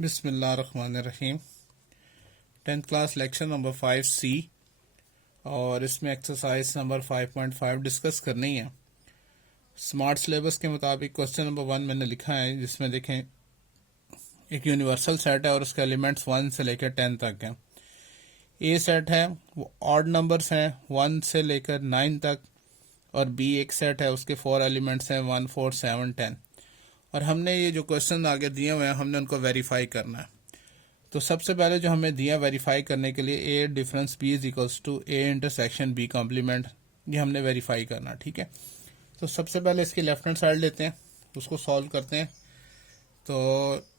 बिस्मिल्लाहिर्रहमानिर्रहीम। 10th class lecture number 5C और इसमें एक्सरसाइज नंबर 5.5 डिस्कस करनी है। स्मार्ट सिलेबस के मुताबिक क्वेश्चन नंबर 1 मैंने लिखा है, जिसमें देखें एक यूनिवर्सल सेट है और उसके एलिमेंट्स 1 से लेकर 10 तक हैं। ए सेट है, वो ऑड नंबर्स हैं 1 से लेकर 9 तक, और बी एक सेट है, उसके 4 एलिमेंट्स हैं 1, 4, 7, 10। और हमने ये जो क्वेश्चन आगे दिए हुए हैं हमने उनको वेरीफाई करना है। तो सबसे पहले जो हमें दिया वेरीफाई करने के लिए A difference B is equals to A intersection B complement, ये हमने वेरीफाई करना, ठीक है। तो सबसे पहले इसकी लेफ्ट हैंड साइड लेते हैं, उसको सॉल्व करते हैं। तो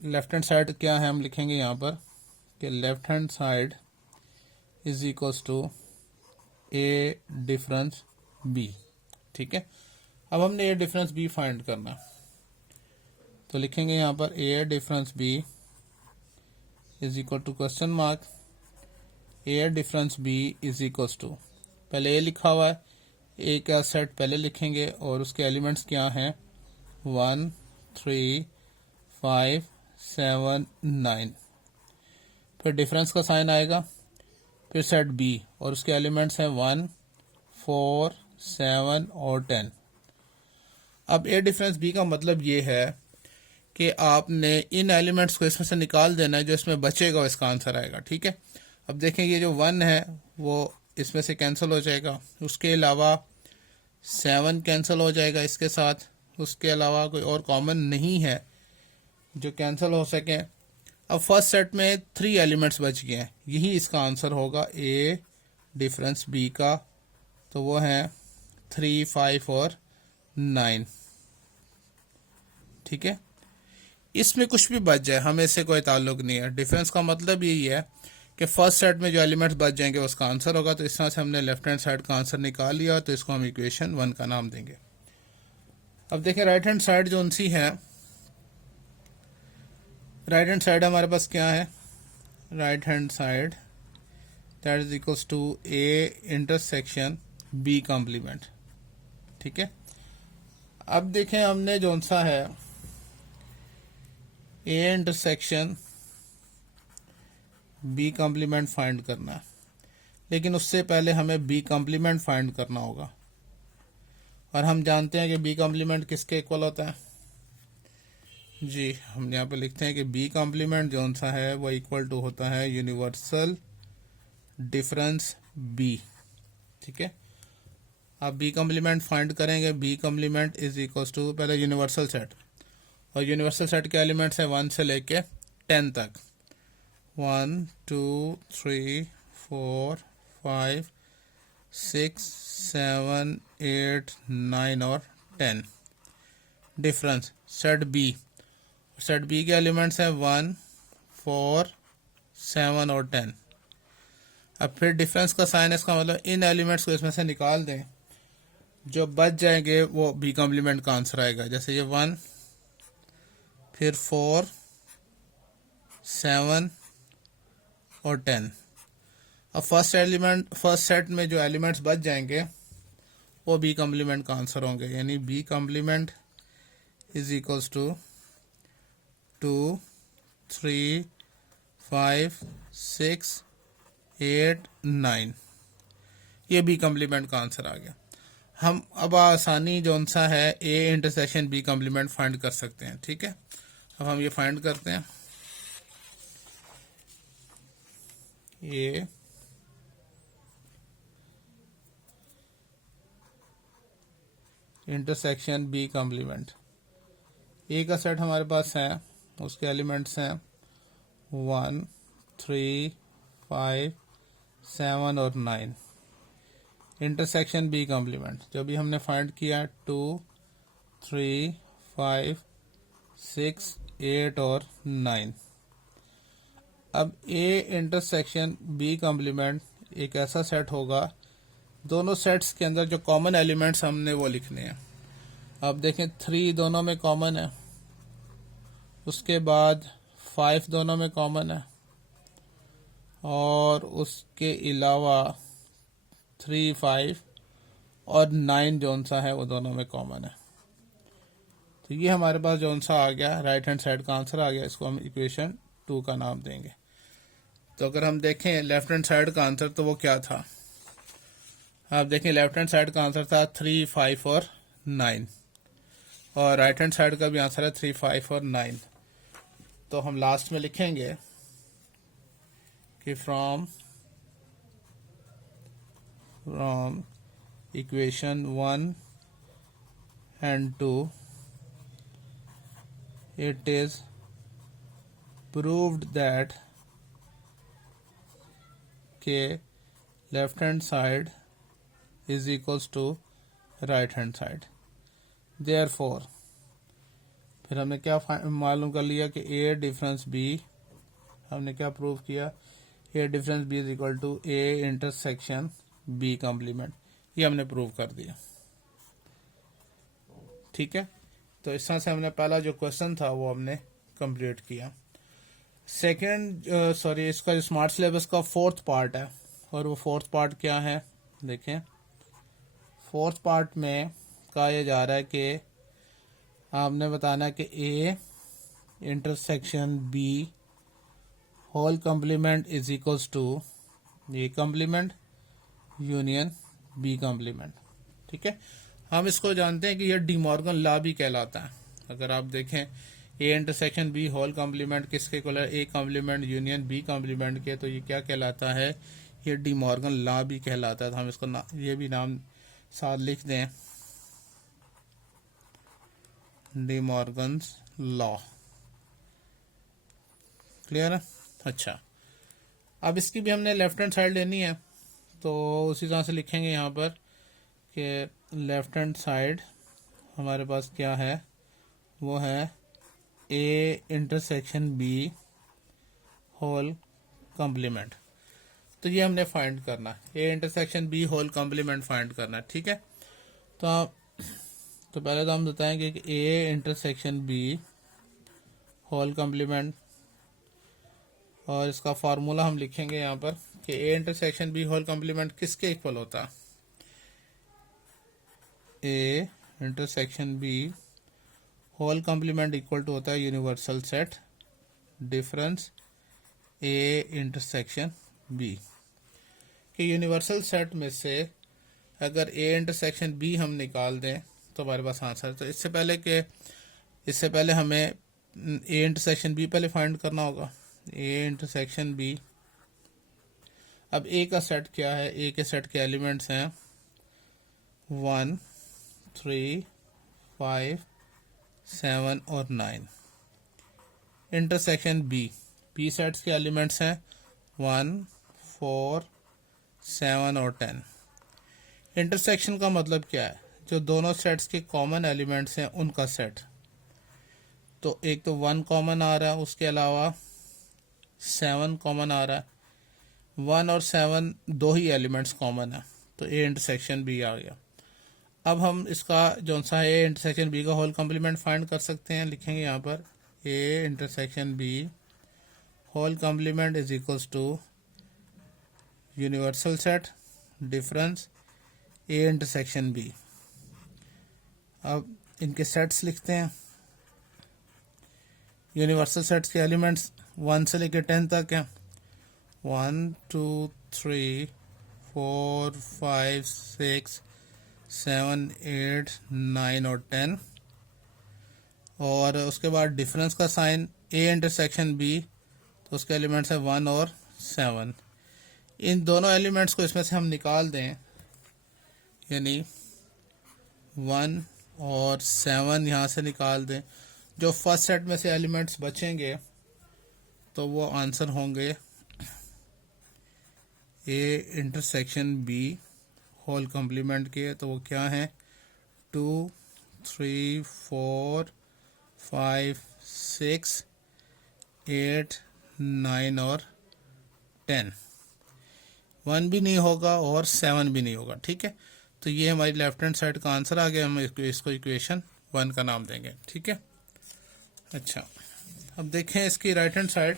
लेफ्ट हैंड साइड क्या है, हम लिखेंगे यहाँ पर कि left hand side is equals to A difference B, ठीक है। अब हमने ए डिफरेंस बी फाइंड करना, तो लिखेंगे यहाँ पर A difference B is equal to question mark A difference B is equals to, पहले ए लिखा हुआ है, ए का सेट पहले लिखेंगे और उसके एलिमेंट्स क्या हैं 1, 3, 5, 7, 9। फिर डिफरेंस का साइन आएगा, फिर सेट बी और उसके एलिमेंट्स हैं 1, 4, 7 और 10। अब ए डिफरेंस बी का मतलब ये है कि आपने इन एलिमेंट्स को इसमें से निकाल देना है, जो इसमें बचेगा इसका आंसर आएगा, ठीक है। अब देखें ये जो 1 है वो इसमें से कैंसिल हो जाएगा, उसके अलावा 7 कैंसिल हो जाएगा इसके साथ, उसके अलावा कोई और कॉमन नहीं है जो कैंसिल हो सके। अब फर्स्ट सेट में 3 एलिमेंट्स बच गए हैं, यही इसका आंसर होगा ए डिफरेंस बी का, तो वो है 3, 5 और 9, ठीक है। इसमें कुछ भी बच जाए हमें इससे कोई ताल्लुक नहीं है। डिफरेंस का मतलब यही है कि फर्स्ट सेट में जो एलिमेंट्स बच जाएंगे उसका आंसर होगा। तो इस तरह से हमने लेफ्ट हैंड साइड का आंसर निकाल लिया, तो इसको हम इक्वेशन 1 का नाम देंगे। अब देखें राइट हैंड साइड जो उनसी है, राइट हैंड साइड हमारे पास क्या है, right hand side that is equals to A intersection B complement, ठीक है। अब देखें हमने जो सा है A intersection B complement find करना है, लेकिन उससे पहले हमें बी कॉम्प्लीमेंट फाइंड करना होगा। और हम जानते हैं कि बी कॉम्प्लीमेंट किसके इक्वल होता है जी, हम यहाँ पे लिखते हैं कि बी कॉम्प्लीमेंट जो सा है वो इक्वल टू होता है यूनिवर्सल डिफरेंस बी, ठीक है। आप बी कॉम्प्लीमेंट फाइंड करेंगे, B complement is equal to पहले यूनिवर्सल सेट, और यूनिवर्सल सेट के एलिमेंट्स है 1 से लेके 10 तक, 1, 2, 3, 4, 5, 6, 7, 8, 9 और 10। डिफरेंस सेट बी के एलिमेंट्स हैं 1, 4, 7 और 10। अब फिर डिफरेंस का साइन, इसका मतलब इन एलिमेंट्स को इसमें से निकाल दें, जो बच जाएंगे वो बी कॉम्प्लीमेंट का आंसर आएगा। जैसे ये 1, फिर 4, 7 और 10। अब फर्स्ट सेट में जो एलिमेंट्स बच जाएंगे वो बी कॉम्प्लीमेंट का आंसर होंगे, यानी B complement is equals to 2, 3, 5, 6, 8, 9, ये बी कॉम्प्लीमेंट का आंसर आ गया। हम अब आसानी जो सा है A intersection B complement find कर सकते हैं, ठीक है। अब हम ये फाइंड करते हैं, ए इंटरसेक्शन बी कॉम्प्लीमेंट। ए का सेट हमारे पास है, उसके एलिमेंट्स हैं 1, 3, 5, 7 और 9। इंटरसेक्शन बी कॉम्प्लीमेंट जो भी हमने फाइंड किया 2, 3, 5, 6, 8 और 9। अब ए इंटरसेक्शन बी कॉम्प्लीमेंट एक ऐसा सेट होगा, दोनों सेट्स के अंदर जो कॉमन एलिमेंट्स हमने वो लिखने हैं। अब देखें 3 दोनों में कॉमन है, उसके बाद 5 दोनों में कॉमन है, और उसके अलावा 3, 5 और 9 जो सा है वो दोनों में कॉमन है। तो ये हमारे पास जो सा आ गया, राइट हैंड साइड का आंसर आ गया, इसको हम इक्वेशन 2 का नाम देंगे। तो अगर हम देखें लेफ्ट हैंड साइड का आंसर तो वो क्या था, आप देखें लेफ्ट हैंड साइड का आंसर था 3, 5 और 9, और राइट हैंड साइड का भी आंसर है 3, 5 और 9। तो हम लास्ट में लिखेंगे कि from equation 1 and 2 it is proved that k left hand side is equals to right hand side, therefore फिर हमने क्या मालूम कर लिया कि a डिफरेंस b, हमने क्या प्रूव किया, a difference b is equal to a intersection b complement, ये हमने प्रूव कर दिया। ठीक है, तो इस तरह से हमने पहला जो क्वेश्चन था वो हमने कंप्लीट किया। सेकंड इसका जो स्मार्ट सिलेबस का फोर्थ पार्ट है, और वो फोर्थ पार्ट क्या है, देखें फोर्थ पार्ट में कहा यह जा रहा है कि आपने बताना है कि A intersection B whole complement is equals to A complement union B complement. ठीक है, हम इसको जानते हैं कि यह डी मॉर्गन लॉ भी कहलाता है। अगर आप देखें A intersection B whole complement किसके इक्वल है, A complement union B complement के, तो ये क्या कहलाता है, ये डी मॉर्गन लॉ भी कहलाता है। तो हम इसको ये भी नाम साथ लिख दें, डी मॉर्गन्स लॉ। क्लियर है। अच्छा, अब इसकी भी हमने लेफ्ट हैंड साइड लेनी है, तो उसी तरह से लिखेंगे यहाँ पर कि लेफ्ट हैंड साइड हमारे पास क्या है, वो है A intersection B whole complement. तो ये हमने फाइंड करना, A intersection B whole complement find करना। ठीक है, तो पहले तो हम बताएंगे कि A intersection B whole complement, और इसका फार्मूला हम लिखेंगे यहाँ पर कि A intersection B whole complement किसके इक्वल होता है, A intersection B whole complement equal to होता है universal set difference A intersection B. कि यूनिवर्सल सेट में से अगर ए इंटरसेक्शन बी हम निकाल दें तो हमारे पास आंसर। तो इससे पहले हमें ए इंटरसेक्शन बी पहले फाइंड करना होगा, ए इंटरसेक्शन बी। अब ए का सेट क्या है, ए के सेट के एलिमेंट्स हैं 1, 3, 5, 7 और 9। इंटरसेक्शन बी, बी सेट्स के एलिमेंट्स हैं 1, 4, 7 और 10। इंटरसेक्शन का मतलब क्या है, जो दोनों सेट्स के कॉमन एलिमेंट्स हैं उनका सेट। तो एक तो 1 कॉमन आ रहा है, उसके अलावा 7 कॉमन आ रहा है। 1 और 7 दो ही एलिमेंट्स कॉमन है, तो ए इंटरसेक्शन बी आ गया। अब हम इसका जो सा ए इंटरसेक्शन बी का होल कॉम्प्लीमेंट फाइंड कर सकते हैं, लिखेंगे यहाँ पर A intersection B whole complement is equals to universal set difference A intersection B. अब इनके सेट्स लिखते हैं, यूनिवर्सल सेट्स के एलिमेंट्स 1 से लेकर 10 तक हैं, 1, 2, 3, 4, 5, 6, 7, 8, 9 और 10। और उसके बाद डिफरेंस का साइन ए इंटरसेक्शन बी, तो उसके एलिमेंट्स है 1 और 7। इन दोनों एलिमेंट्स को इसमें से हम निकाल दें, यानी 1 और 7 यहाँ से निकाल दें, जो फर्स्ट सेट में से एलिमेंट्स बचेंगे तो वो आंसर होंगे A intersection B whole complement के। तो वो क्या है, 2, 3, 4, 5, 6, 8, 9 और 10। 1 भी नहीं होगा और 7 भी नहीं होगा। ठीक है, तो ये हमारी लेफ्ट हैंड साइड का आंसर आ गया। हम इसको इक्वेशन 1 का नाम देंगे। ठीक है, अच्छा, अब देखें इसकी राइट हैंड साइड।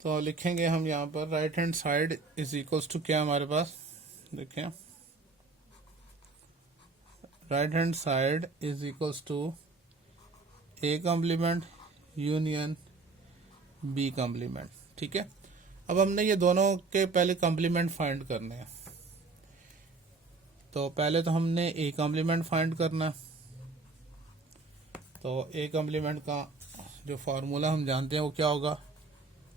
तो लिखेंगे हम यहाँ पर right hand side is equals to क्या हमारे पास, देखें right hand side is equals to A complement union B complement. ठीक है, अब हमने ये दोनों के पहले कॉम्प्लीमेंट फाइंड करने हैं। तो पहले तो हमने ए कॉम्प्लीमेंट फाइंड करना। तो ए कॉम्प्लीमेंट का जो फार्मूला हम जानते हैं वो क्या होगा,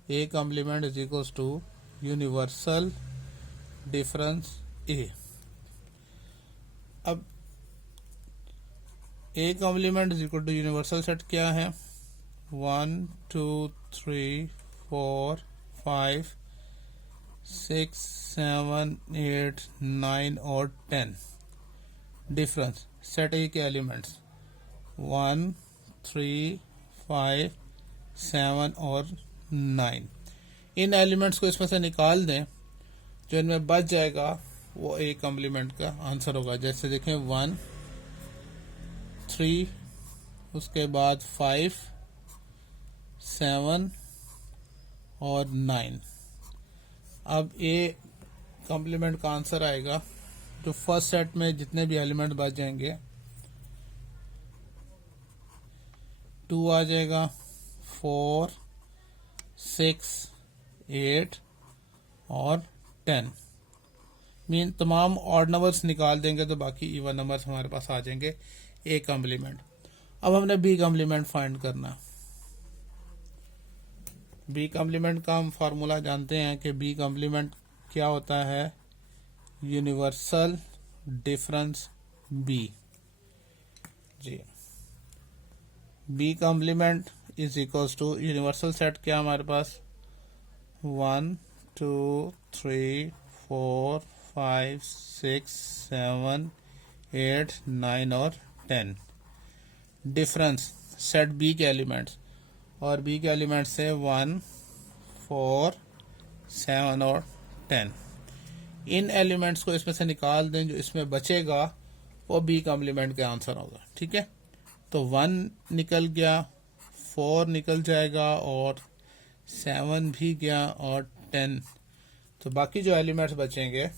A complement is equals to universal difference A. अब A complement is equal to universal set क्या है, 1 2 3 4 5 6 7 8 9 और 10। डिफरेंस सेट ए के एलिमेंट्स 1 3 5 7 और 9। इन एलिमेंट्स को इसमें से निकाल दें, जो इनमें बच जाएगा वो ए कॉम्प्लीमेंट का आंसर होगा। जैसे देखें 1 3, उसके बाद 5 7 और 9। अब ए कॉम्प्लीमेंट का आंसर आएगा, जो फर्स्ट सेट में जितने भी एलिमेंट बच जाएंगे 2 आ जाएगा, 4 6 8 और 10। मीन तमाम ऑड नंबर्स निकाल देंगे तो बाकी इवन नंबर्स हमारे पास आ जाएंगे ए कॉम्प्लीमेंट। अब हमने बी कॉम्प्लीमेंट फाइंड करना। बी कॉम्प्लीमेंट का हम फार्मूला जानते हैं कि बी कॉम्प्लीमेंट क्या होता है, यूनिवर्सल डिफरेंस बी। जी, B complement is equals to universal set क्या हमारे पास 1 2 3 4 5 6 7 8 9 और 10। डिफरेंस सेट बी के एलिमेंट्स, और बी के एलिमेंट्स से 1 4 7 और 10। इन एलिमेंट्स को इसमें से निकाल दें, जो इसमें बचेगा वो बी कॉम्प्लीमेंट का आंसर होगा। ठीक है, तो 1 निकल गया, 4 निकल जाएगा और 7 भी गया और 10। तो बाकी जो एलिमेंट्स बचेंगे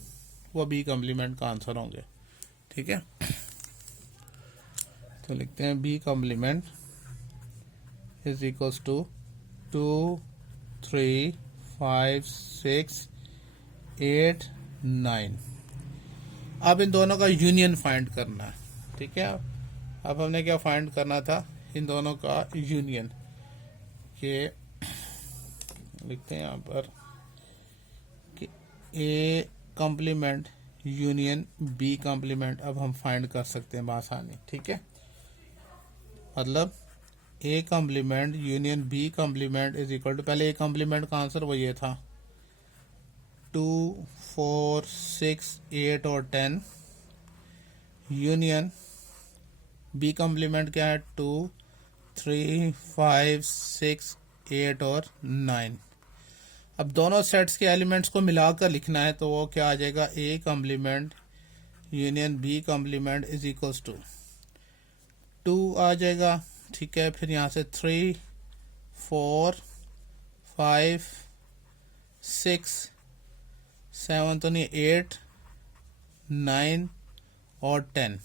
वो बी कॉम्प्लीमेंट का आंसर होंगे। ठीक है, तो लिखते हैं B complement is equals to 2 3 5 6 8 9। अब इन दोनों का यूनियन फाइंड करना है। ठीक है, अब हमने क्या फाइंड करना था, इन दोनों का यूनियन के लिखते हैं यहाँ पर कि A complement union B complement अब हम फाइंड कर सकते हैं आसानी। ठीक है, मतलब A complement union B complement is equal to, पहले ए कॉम्प्लीमेंट का आंसर वो ये था 2 4 6 8 और 10, यूनियन बी कॉम्प्लीमेंट क्या है 2 3 5 6 8 और 9। अब दोनों सेट्स के एलिमेंट्स को मिलाकर लिखना है, तो वो क्या आ जाएगा, A complement union B complement is equals to 2 आ जाएगा। ठीक है, फिर यहाँ से 3 4 5 6 7 तो नहीं 8 9 और 10।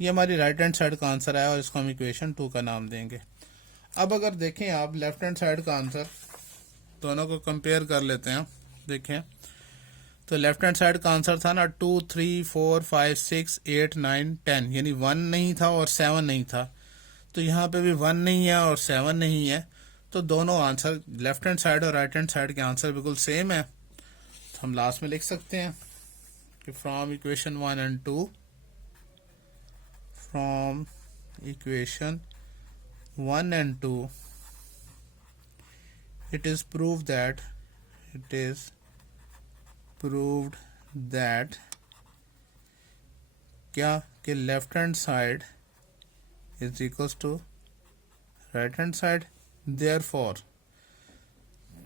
ये हमारी राइट हैंड साइड का आंसर है और इसको हम इक्वेशन 2 का नाम देंगे। अब अगर देखें आप लेफ्ट हैंड साइड का आंसर, दोनों को कंपेयर कर लेते हैं। देखें तो लेफ्ट हैंड साइड का आंसर था ना 2 3 4 5 6 8 9 10, यानी 1 नहीं था और 7 नहीं था। तो यहाँ पे भी 1 नहीं है और 7 नहीं है, तो दोनों आंसर लेफ्ट हैंड साइड और राइट हैंड साइड के आंसर बिल्कुल सेम है। तो हम लास्ट में लिख सकते हैं कि from equation 1 and 2, from equation 1 and 2, it is proved that क्या कि left hand side is equals to right hand side. Therefore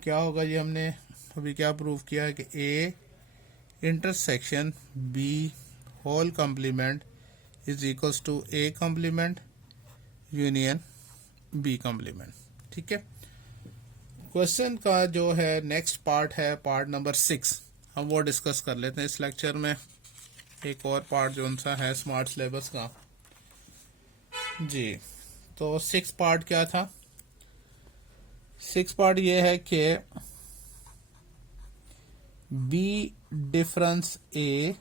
क्या होगा, ये हमने अभी क्या प्रूव किया है कि A intersection B whole complement is equals to A complement union B complement. ठीक है, क्वेश्चन का जो है नेक्स्ट पार्ट है पार्ट नंबर 6, हम वो डिस्कस कर लेते हैं इस लेक्चर में। एक और पार्ट जो सा है स्मार्ट सिलेबस का जी, तो 6 पार्ट क्या था? 6 पार्ट ये है कि B difference A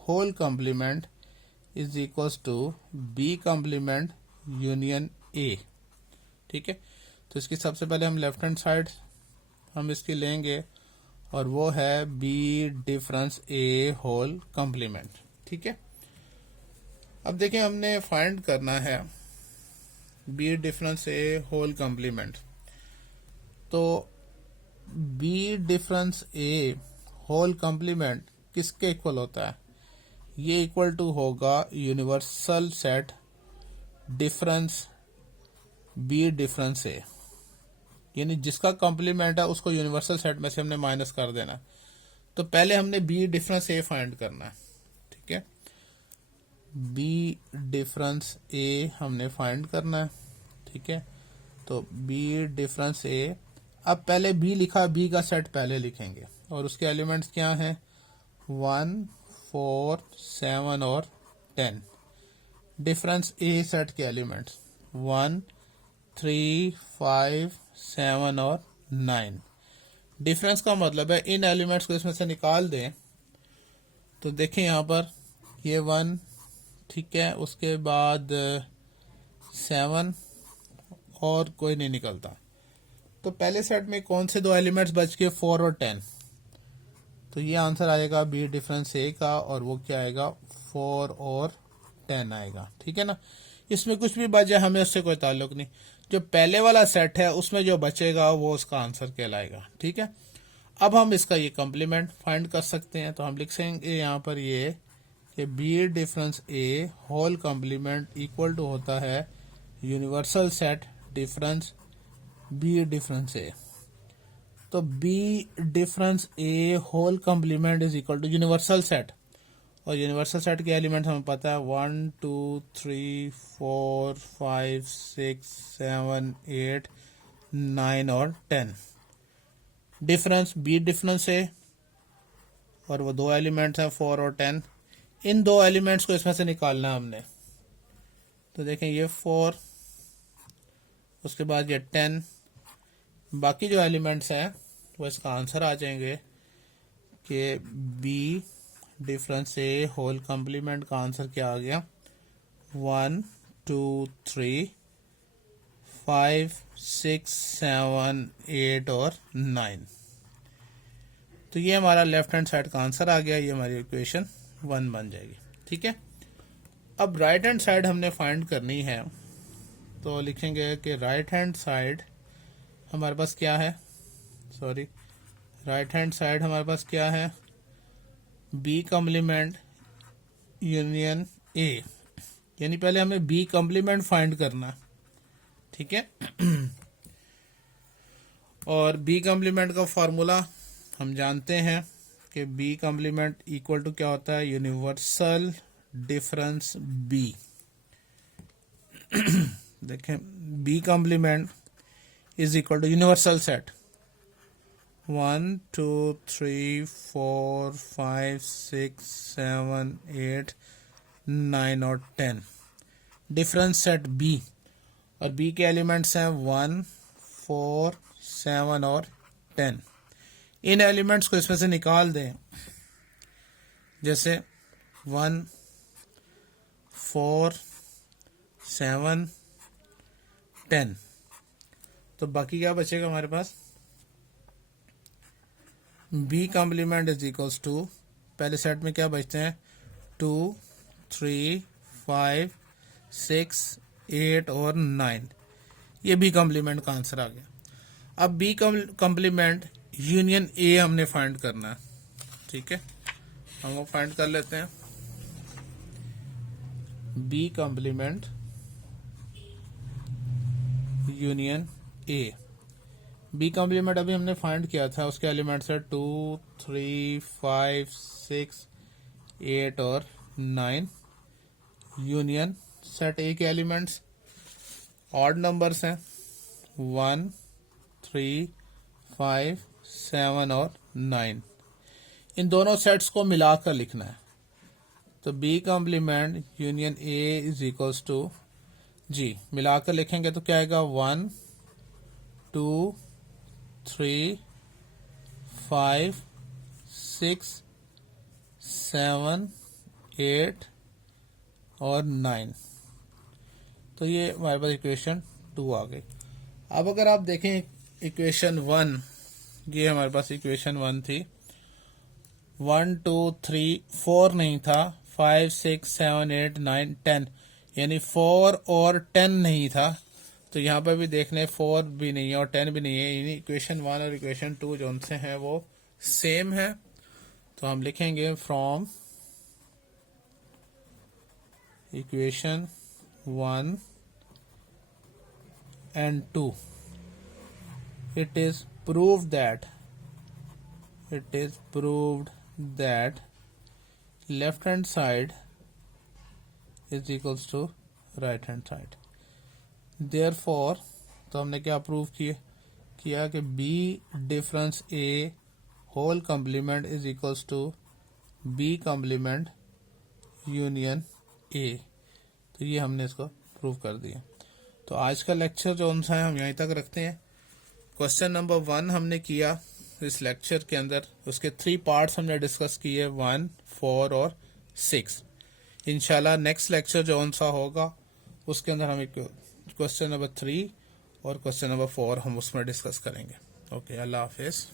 whole complement is equals to B complement union A. ठीक है, तो इसकी सबसे पहले हम लेफ्ट हैंड साइड हम इसकी लेंगे और वो है B difference A whole complement. ठीक है, अब देखिए हमने फाइंड करना है B difference A whole complement. तो B difference A whole complement किसके इक्वल होता है? ये इक्वल टू होगा universal set difference B difference A, यानी जिसका कॉम्प्लीमेंट है उसको यूनिवर्सल सेट में से हमने माइनस कर देना। तो पहले हमने बी डिफरेंस ए फाइंड करना है। ठीक है, बी डिफरेंस ए हमने फाइंड करना है। ठीक है, तो बी डिफरेंस ए, अब पहले बी लिखा, बी का सेट पहले लिखेंगे और उसके एलिमेंट्स क्या हैं? 1, 4, 7 और 10। डिफरेंस ए सेट के एलिमेंट्स 1, 3, 5, 7 और 9। डिफरेंस का मतलब है इन एलिमेंट्स को इसमें से निकाल दें। तो देखें यहाँ पर ये 1, ठीक है, उसके बाद 7 और कोई नहीं निकलता। तो पहले सेट में कौन से दो एलिमेंट्स बच गए? 4 और 10। तो ये आंसर आएगा बी डिफरेंस ए का, और वो क्या आएगा? 4 और 10 आएगा। ठीक है ना, इसमें कुछ भी बचे हमें उससे कोई ताल्लुक नहीं, जो पहले वाला सेट है उसमें जो बचेगा वो उसका आंसर कहलाएगा। ठीक है, अब हम इसका ये कॉम्प्लीमेंट फाइंड कर सकते हैं। तो हम लिख सकेंगे यहाँ पर ये कि B difference A whole complement equal to होता है universal set difference B difference A. तो B difference A whole complement is equal to universal set, और यूनिवर्सल सेट के एलिमेंट हमें पता है 1, 2, 3, 4, 5, 6, 7, 8, 9 और 10। डिफरेंस बी डिफरेंस ए, और वो दो एलिमेंट्स हैं 4 और 10। इन दो एलिमेंट्स को इसमें से निकालना है हमने। तो देखें ये 4, उसके बाद ये 10, बाकी जो एलिमेंट्स हैं वो इसका आंसर आ जाएंगे कि B difference A whole complement का आंसर क्या आ गया? 1, 2, 3, 5, 6, 7, 8 और 9। तो ये हमारा लेफ्ट हैंड साइड का आंसर आ गया। ये हमारी इक्वेशन 1 बन जाएगी। ठीक है, अब राइट हैंड साइड हमने फाइंड करनी है। तो लिखेंगे कि राइट हैंड साइड हमारे पास क्या है? सॉरी, राइट हैंड साइड हमारे पास क्या है? बी कॉम्प्लीमेंट यूनियन ए, यानी पहले हमें बी कॉम्प्लीमेंट फाइंड करना। ठीक है, और बी कॉम्प्लीमेंट का फॉर्मूला हम जानते हैं कि बी कॉम्प्लीमेंट इक्वल टू क्या होता है? Universal difference B. देखें, B complement is equal to universal set 1, 2, 3, 4, 5, 6, 7, 8, 9 और 10। डिफरेंस सेट बी, और बी के एलिमेंट्स हैं 1, 4, 7 और 10। इन एलिमेंट्स को इसमें से निकाल दें, जैसे 1, 4, 7, 10। तो बाकी क्या बचेगा हमारे पास? B complement is equals to, पहले सेट में क्या बचते हैं? 2, 3, 5, 6, 8 और 9। ये बी कॉम्प्लीमेंट का आंसर आ गया। अब बी कॉम्प्लीमेंट यूनियन ए हमने फाइंड करना है। ठीक है, हम वो फाइंड कर लेते हैं। B complement union A, B complement अभी हमने फाइंड किया था, उसके एलिमेंट्स है 2, 3, 5, 6, 8 और 9। यूनियन सेट ए के एलिमेंट्स ऑड नंबर्स हैं 1, 3, 5, 7 और 9। इन दोनों सेट्स को मिलाकर लिखना है। तो B complement union A is equals to, जी मिलाकर लिखेंगे तो क्या आएगा 1 2 3 5 6 7 8 और 9। तो ये हमारे पास इक्वेशन 2 आ गई। अब अगर आप देखें इक्वेशन 1, ये हमारे पास इक्वेशन 1 थी। 1 2 3 4 नहीं था, 5 6 7 8 9 10, यानी 4 और 10 नहीं था। तो यहाँ पर भी देख लें 4 भी नहीं है और 10 भी नहीं है, यानी इक्वेशन 1 और इक्वेशन 2 जो उनसे हैं वो सेम है। तो हम लिखेंगे from equation 1 and 2 it is proved that left hand side is equals to right hand side। therefore तो हमने क्या प्रूव किया कि b difference a whole complement is equals to b complement union a। तो ये हमने इसको प्रूव कर दिया। तो आज का लेक्चर जो सा है हम यहीं तक रखते हैं। क्वेश्चन नंबर 1 हमने किया इस लेक्चर के अंदर, उसके 3 पार्ट्स हमने डिस्कस किए 1 4 और 6। इंशाल्लाह नेक्स्ट लेक्चर जो सा होगा उसके अंदर हम एक क्वेश्चन नंबर 3 और क्वेश्चन नंबर 4 हम उसमें डिस्कस करेंगे। ओके, अल्लाह हाफिज।